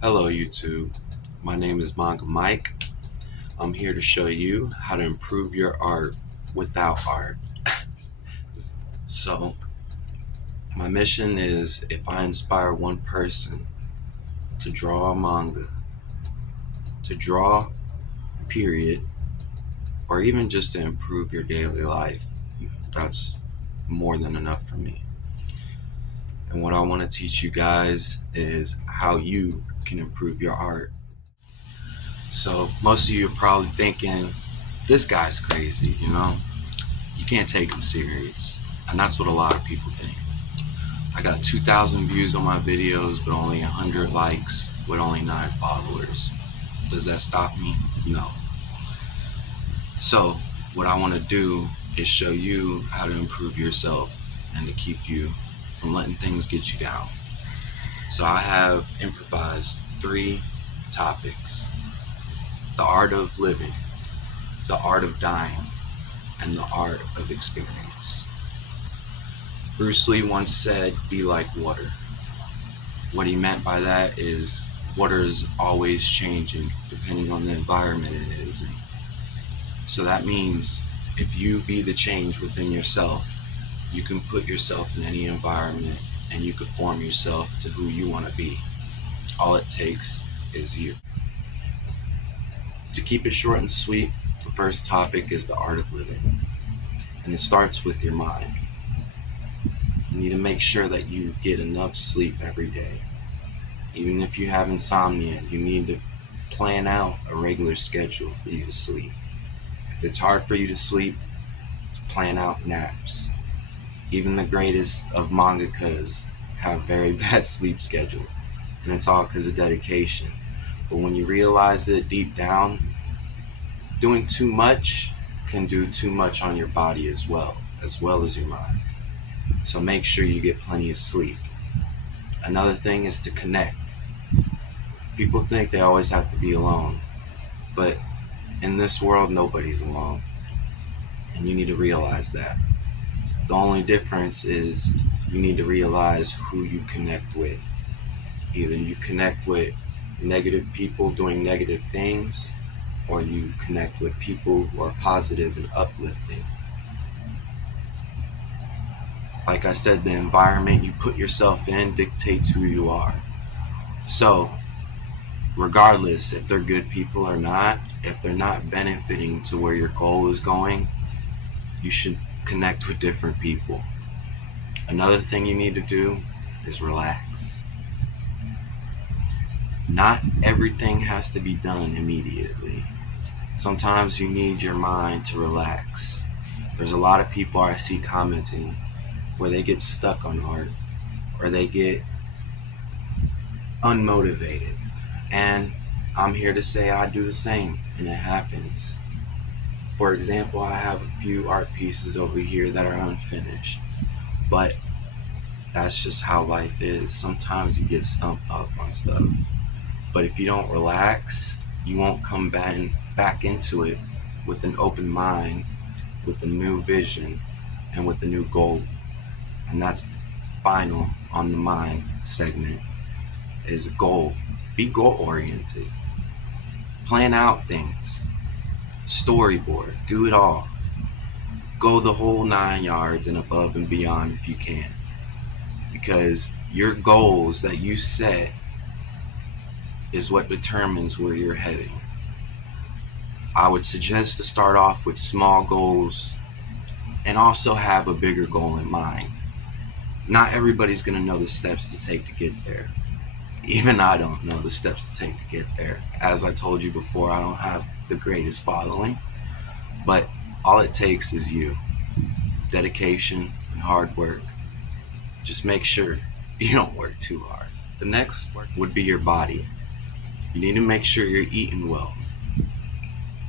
Hello YouTube, my name is Manga Mike. I'm here to show you how to improve your art without art. So my mission is, if I inspire one person to draw a manga, to draw period, or even just to improve your daily life, that's more than enough for me. And what I want to teach you guys is how you can improve your art. So most of you are probably thinking, this guy's crazy, you can't take him serious. And that's what a lot of people think. I got 2,000 views on my videos, but only 100 likes with only 9 followers. Does that stop me? No. So what I want to do is show you how to improve yourself and to keep you from letting things get you down. So I have improvised 3 topics: the art of living, the art of dying, and the art of experience. Bruce Lee once said, be like water. What he meant by that is water is always changing depending on the environment it is in. So that means if you be the change within yourself, you can put yourself in any environment and you can form yourself to who you want to be. All it takes is you. To keep it short and sweet, the first topic is the art of living. And it starts with your mind. You need to make sure that you get enough sleep every day. Even if you have insomnia, you need to plan out a regular schedule for you to sleep. If it's hard for you to sleep, plan out naps. Even the greatest of mangakas have very bad sleep schedule, and it's all because of dedication. But when you realize it deep down, doing too much can do too much on your body as well as your mind. So make sure you get plenty of sleep. Another thing is to connect. People think they always have to be alone, but in this world, nobody's alone. And you need to realize that. The only difference is you need to realize who you connect with. Either you connect with negative people doing negative things, or you connect with people who are positive and uplifting. Like I said, the environment you put yourself in dictates who you are. So regardless if they're good people or not, if they're not benefiting to where your goal is going, you should connect with different people. Another thing you need to do is relax. Not everything has to be done immediately. Sometimes you need your mind to relax. There's a lot of people I see commenting where they get stuck on art or they get unmotivated. And I'm here to say I do the same, and it happens. For example, I have a few art pieces over here that are unfinished, but that's just how life is. Sometimes you get stumped up on stuff, but if you don't relax, you won't come back into it with an open mind, with a new vision, and with a new goal. And that's final on the mind segment, is a goal. Be goal oriented. Plan out things. Storyboard. Do it all. Go the whole 9 yards and above and beyond if you can. Because your goals that you set is what determines where you're heading. I would suggest to start off with small goals and also have a bigger goal in mind. Not everybody's going to know the steps to take to get there. Even I don't know the steps to take to get there. As I told you before, I don't have the greatest following, but all it takes is you, dedication, and hard work. Just make sure you don't work too hard. The next would be your body. You need to make sure you're eating well.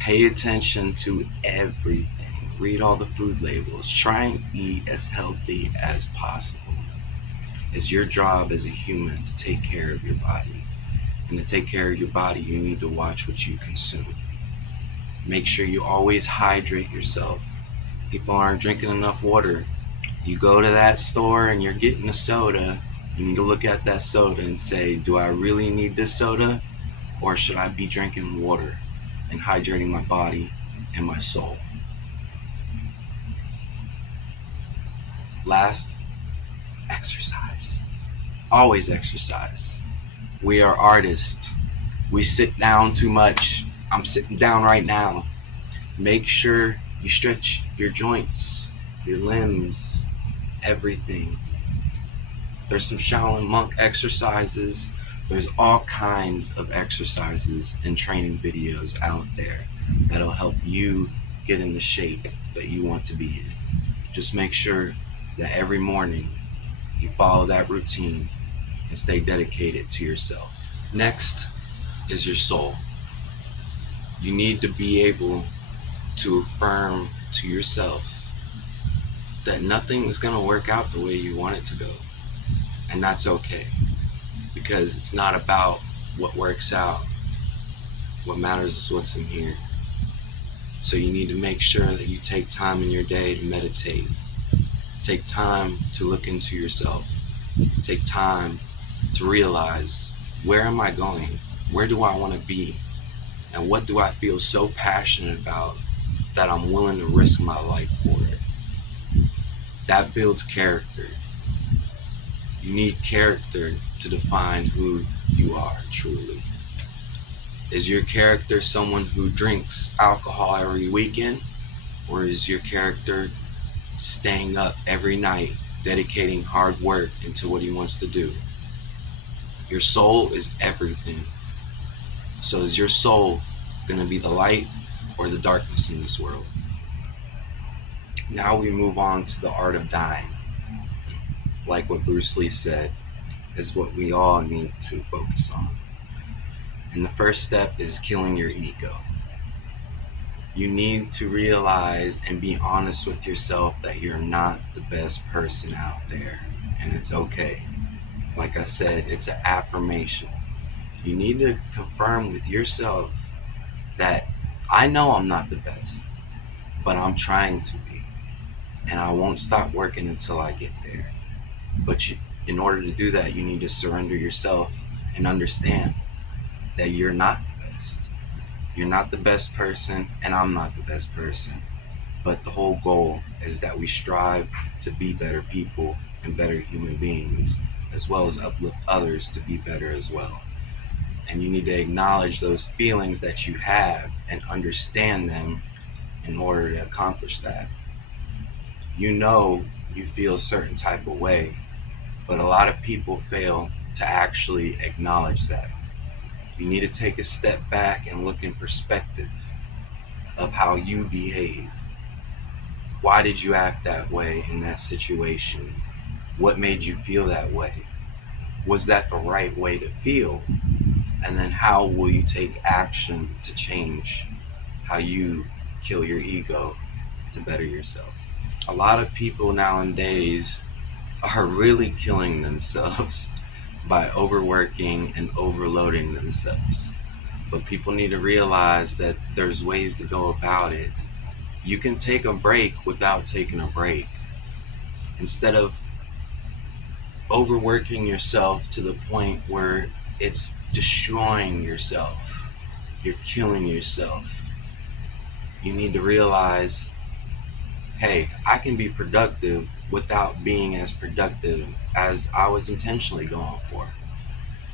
Pay attention to everything. Read all the food labels. Try and eat as healthy as possible. It's your job as a human to take care of your body. And to take care of your body, you need to watch what you consume. Make sure you always hydrate yourself. People aren't drinking enough water. You go to that store and you're getting a soda, You need to look at that soda and say, do I really need this soda? Or should I be drinking water and hydrating my body and my soul? Last, exercise. Always exercise. We are artists. We sit down too much. I'm sitting down right now. Make sure you stretch your joints, your limbs, everything. There's some Shaolin monk exercises. There's all kinds of exercises and training videos out there that'll help you get in the shape that you want to be in. Just make sure that every morning you follow that routine and stay dedicated to yourself. Next is your soul. You need to be able to affirm to yourself that nothing is going to work out the way you want it to go. And that's okay, because it's not about what works out. What matters is what's in here. So you need to make sure that you take time in your day to meditate. Take time to look into yourself. Take time to realize, where am I going? Where do I want to be? And what do I feel so passionate about that I'm willing to risk my life for it? That builds character. You need character to define who you are truly. Is your character someone who drinks alcohol every weekend? Or is your character staying up every night, dedicating hard work into what he wants to do? Your soul is everything. So is your soul going to be the light or the darkness in this world? Now we move on to the art of dying. Like what Bruce Lee said, is what we all need to focus on. And the first step is killing your ego. You need to realize and be honest with yourself that you're not the best person out there. And it's okay. Like I said, it's an affirmation. You need to confirm with yourself that I know I'm not the best, but I'm trying to be. And I won't stop working until I get there. But in order to do that, you need to surrender yourself and understand that you're not the best. You're not the best person, and I'm not the best person. But the whole goal is that we strive to be better people and better human beings, as well as uplift others to be better as well. And you need to acknowledge those feelings that you have and understand them in order to accomplish that. You know you feel a certain type of way, but a lot of people fail to actually acknowledge that. You need to take a step back and look in perspective of how you behave. Why did you act that way in that situation? What made you feel that way? Was that the right way to feel? And then how will you take action to change how you kill your ego to better yourself? A lot of people nowadays are really killing themselves by overworking and overloading themselves. But people need to realize that there's ways to go about it. You can take a break without taking a break. Instead of overworking yourself to the point where it's destroying yourself, you're killing yourself, you need to realize, hey, I can be productive without being as productive as I was intentionally going for.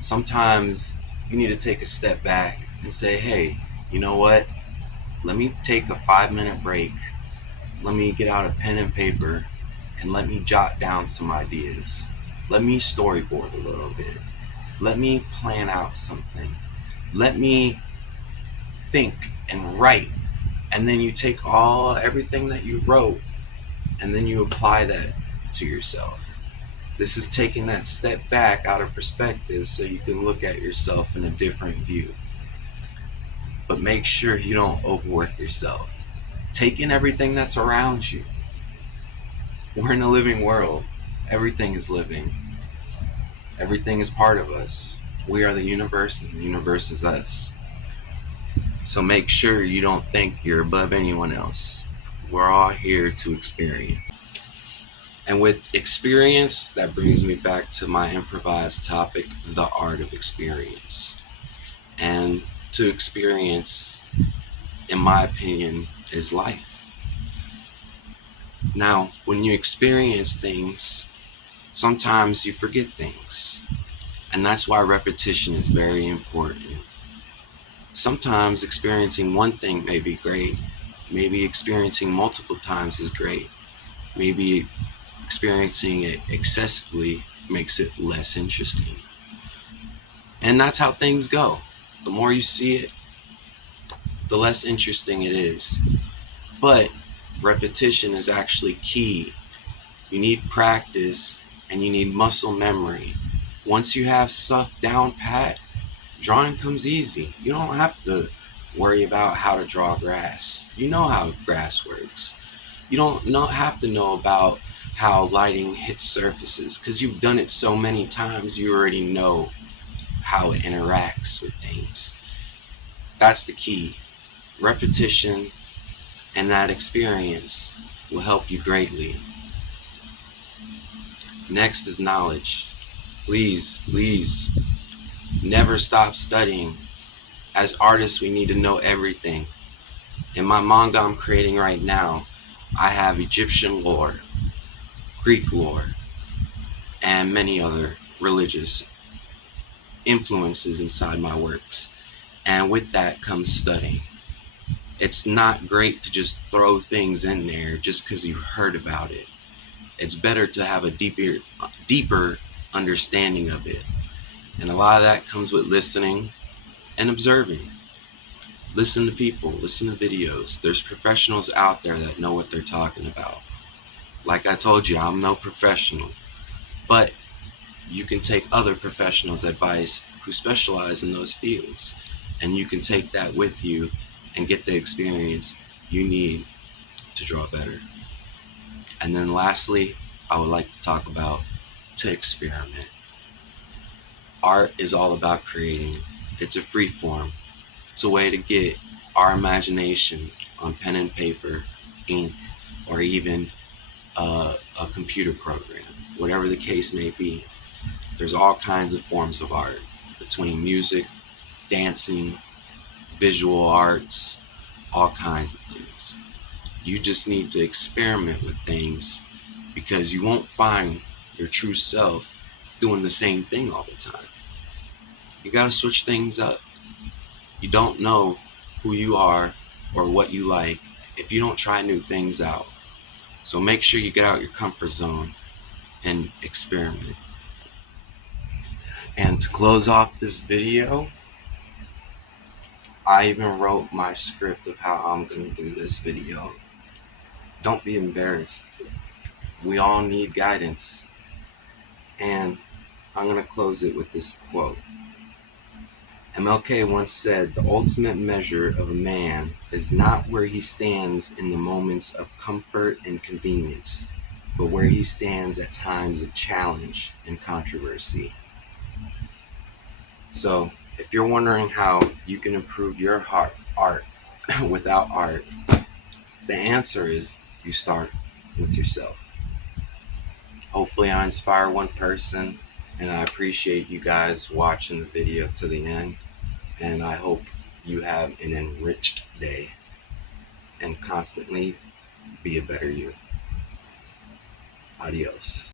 Sometimes you need to take a step back and say, hey, you know what? Let me take a 5-minute break. Let me get out a pen and paper and let me jot down some ideas. Let me storyboard a little bit. Let me plan out something. Let me think and write. And then you take everything that you wrote and then you apply that to yourself. This is taking that step back out of perspective so you can look at yourself in a different view. But make sure you don't overwork yourself. Take in everything that's around you. We're in a living world. Everything is living. Everything is part of us. We are the universe, and the universe is us. So make sure you don't think you're above anyone else. We're all here to experience. And with experience, that brings me back to my improvised topic, the art of experience. And to experience, in my opinion, is life. Now, when you experience things, sometimes you forget things. And that's why repetition is very important. Sometimes experiencing one thing may be great. Maybe experiencing multiple times is great. Maybe experiencing it excessively makes it less interesting. And that's how things go. The more you see it, the less interesting it is. But repetition is actually key. You need practice and you need muscle memory. Once you have stuff down pat, drawing comes easy. You don't have to worry about how to draw grass. You know how grass works. You don't have to know about how lighting hits surfaces because you've done it so many times. You already know how it interacts with things. That's the key. Repetition and that experience will help you greatly. Next is knowledge. Please, never stop studying. As artists, we need to know everything. In my manga I'm creating right now, I have Egyptian lore, Greek lore, and many other religious influences inside my works. And with that comes studying. It's not great to just throw things in there just because you heard about it. It's better to have a deeper understanding of it. And a lot of that comes with listening and observing. Listen to people, listen to videos. There's professionals out there that know what they're talking about. Like I told you, I'm no professional, but you can take other professionals' advice who specialize in those fields, and you can take that with you and get the experience you need to draw better. And then lastly, I would like to talk about to experiment. Art is all about creating. It's a free form. It's a way to get our imagination on pen and paper, ink, or even a computer program, whatever the case may be. There's all kinds of forms of art between music, dancing, visual arts, all kinds of things. You just need to experiment with things because you won't find your true self doing the same thing all the time. You got to switch things up. You don't know who you are or what you like if you don't try new things out. So make sure you get out your comfort zone and experiment. And to close off this video, I even wrote my script of how I'm going to do this video. Don't be embarrassed. We all need guidance. And I'm going to close it with this quote. MLK once said, "The ultimate measure of a man is not where he stands in the moments of comfort and convenience, but where he stands at times of challenge and controversy." So, if you're wondering how you can improve your art without art, the answer is you start with yourself. Hopefully I inspire one person, and I appreciate you guys watching the video to the end, and I hope you have an enriched day and constantly be a better you. Adios.